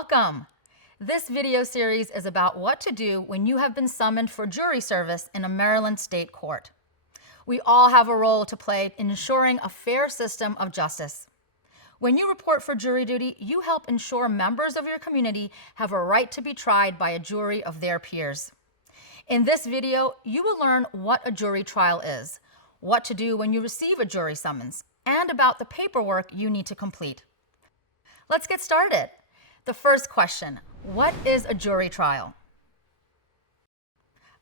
Welcome! This video series is about what to do when you have been summoned for jury service in a Maryland state court. We all have a role to play in ensuring a fair system of justice. When you report for jury duty, you help ensure members of your community have a right to be tried by a jury of their peers. In this video, you will learn what a jury trial is, what to do when you receive a jury summons, and about the paperwork you need to complete. Let's get started. The first question, what is a jury trial?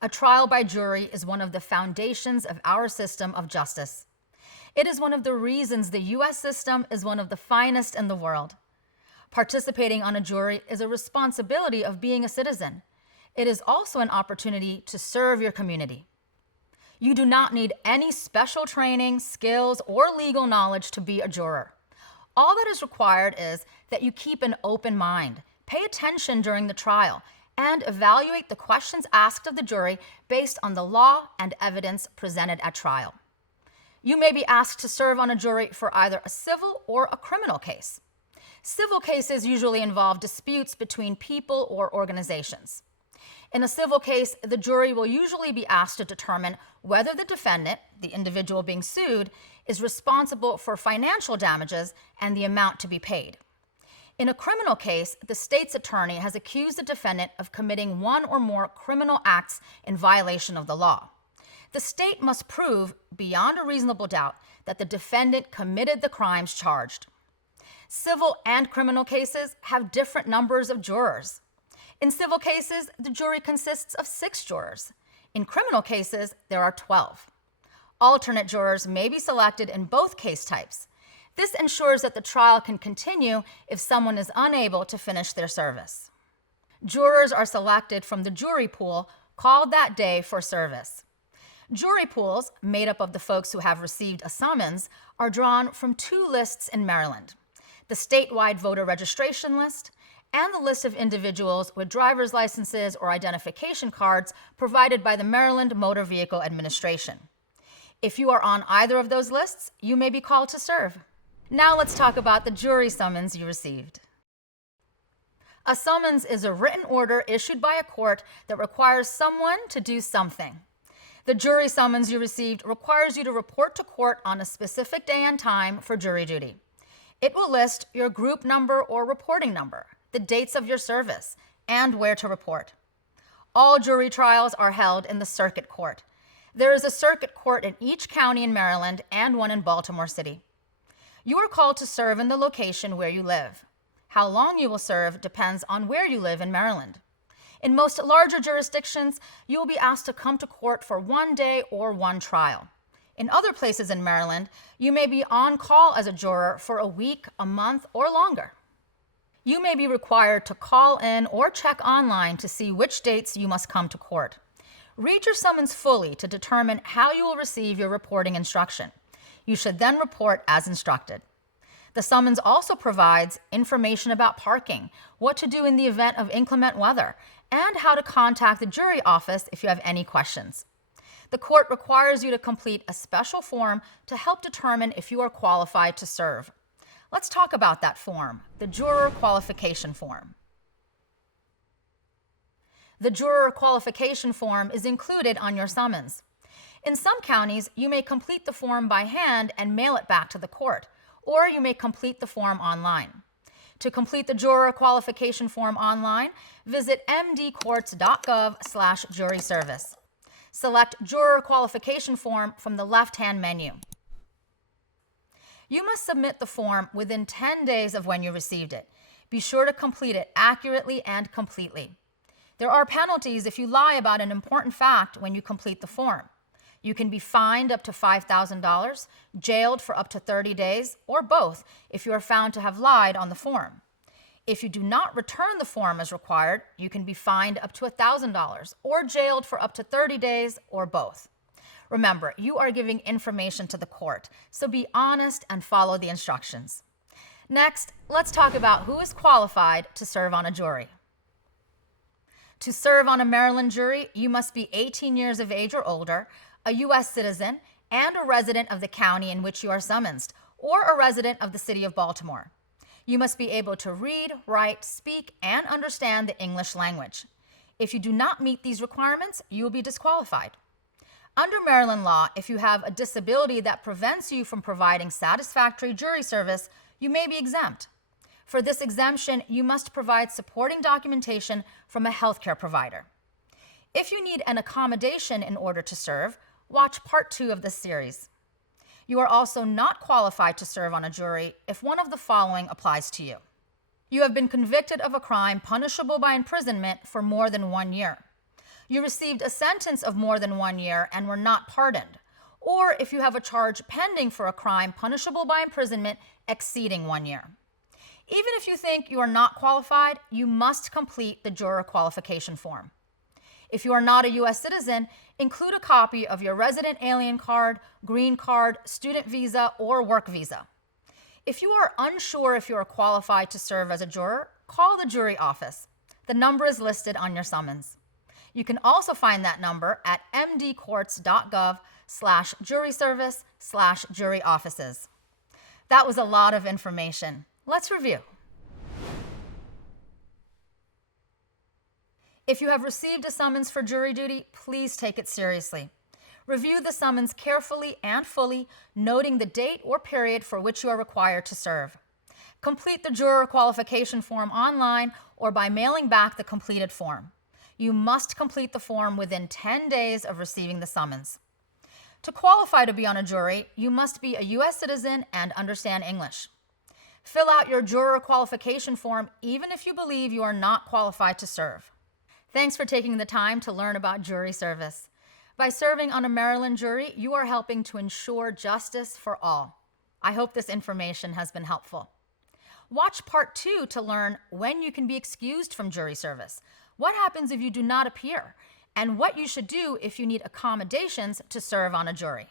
A trial by jury is one of the foundations of our system of justice. It is one of the reasons the U.S. system is one of the finest in the world. Participating on a jury is a responsibility of being a citizen. It is also an opportunity to serve your community. You do not need any special training, skills, or legal knowledge to be a juror. All that is required is that you keep an open mind, pay attention during the trial, and evaluate the questions asked of the jury based on the law and evidence presented at trial. You may be asked to serve on a jury for either a civil or a criminal case. Civil cases usually involve disputes between people or organizations. In a civil case, the jury will usually be asked to determine whether the defendant, the individual being sued, is responsible for financial damages and the amount to be paid. In a criminal case, the state's attorney has accused the defendant of committing one or more criminal acts in violation of the law. The state must prove, beyond a reasonable doubt, that the defendant committed the crimes charged. Civil and criminal cases have different numbers of jurors. In civil cases, the jury consists of 6 jurors. In criminal cases, there are 12. Alternate jurors may be selected in both case types. This ensures that the trial can continue if someone is unable to finish their service. Jurors are selected from the jury pool called that day for service. Jury pools, made up of the folks who have received a summons, are drawn from 2 lists in Maryland: the statewide voter registration list and the list of individuals with driver's licenses or identification cards provided by the Maryland Motor Vehicle Administration. If you are on either of those lists, you may be called to serve. Now let's talk about the jury summons you received. A summons is a written order issued by a court that requires someone to do something. The jury summons you received requires you to report to court on a specific day and time for jury duty. It will list your group number or reporting number, the dates of your service, and where to report. All jury trials are held in the circuit court. There is a circuit court in each county in Maryland and one in Baltimore City. You are called to serve in the location where you live. How long you will serve depends on where you live in Maryland. In most larger jurisdictions, you will be asked to come to court for 1 day or 1 trial. In other places in Maryland, you may be on call as a juror for a week, a month, or longer. You may be required to call in or check online to see which dates you must come to court. Read your summons fully to determine how you will receive your reporting instruction. You should then report as instructed. The summons also provides information about parking, what to do in the event of inclement weather, and how to contact the jury office if you have any questions. The court requires you to complete a special form to help determine if you are qualified to serve. Let's talk about that form, the juror qualification form. The juror qualification form is included on your summons. In some counties, you may complete the form by hand and mail it back to the court, or you may complete the form online. To complete the juror qualification form online, visit mdcourts.gov/jury service. Select Juror Qualification Form from the left-hand menu. You must submit the form within 10 days of when you received it. Be sure to complete it accurately and completely. There are penalties if you lie about an important fact when you complete the form. You can be fined up to $5,000, jailed for up to 30 days, or both if you are found to have lied on the form. If you do not return the form as required, you can be fined up to $1,000 or jailed for up to 30 days, or both. Remember, you are giving information to the court, so be honest and follow the instructions. Next, let's talk about who is qualified to serve on a jury. To serve on a Maryland jury, you must be 18 years of age or older, a U.S. citizen, and a resident of the county in which you are summoned, or a resident of the city of Baltimore. You must be able to read, write, speak, and understand the English language. If you do not meet these requirements, you will be disqualified. Under Maryland law, if you have a disability that prevents you from providing satisfactory jury service, you may be exempt. For this exemption, you must provide supporting documentation from a healthcare provider. If you need an accommodation in order to serve, watch Part 2 of this series. You are also not qualified to serve on a jury if one of the following applies to you. You have been convicted of a crime punishable by imprisonment for more than 1 year. You received a sentence of more than 1 year and were not pardoned, or if you have a charge pending for a crime punishable by imprisonment exceeding 1 year. Even if you think you are not qualified, you must complete the juror qualification form. If you are not a U.S. citizen, include a copy of your resident alien card, green card, student visa, or work visa. If you are unsure if you are qualified to serve as a juror, call the jury office. The number is listed on your summons. You can also find that number at mdcourts.gov/jury service/jury offices. That was a lot of information. Let's review. If you have received a summons for jury duty, please take it seriously. Review the summons carefully and fully, noting the date or period for which you are required to serve. Complete the juror qualification form online or by mailing back the completed form. You must complete the form within 10 days of receiving the summons. To qualify to be on a jury, you must be a U.S. citizen and understand English. Fill out your juror qualification form even if you believe you are not qualified to serve. Thanks for taking the time to learn about jury service. By serving on a Maryland jury, you are helping to ensure justice for all. I hope this information has been helpful. Watch Part 2 to learn when you can be excused from jury service, what happens if you do not appear, and what you should do if you need accommodations to serve on a jury.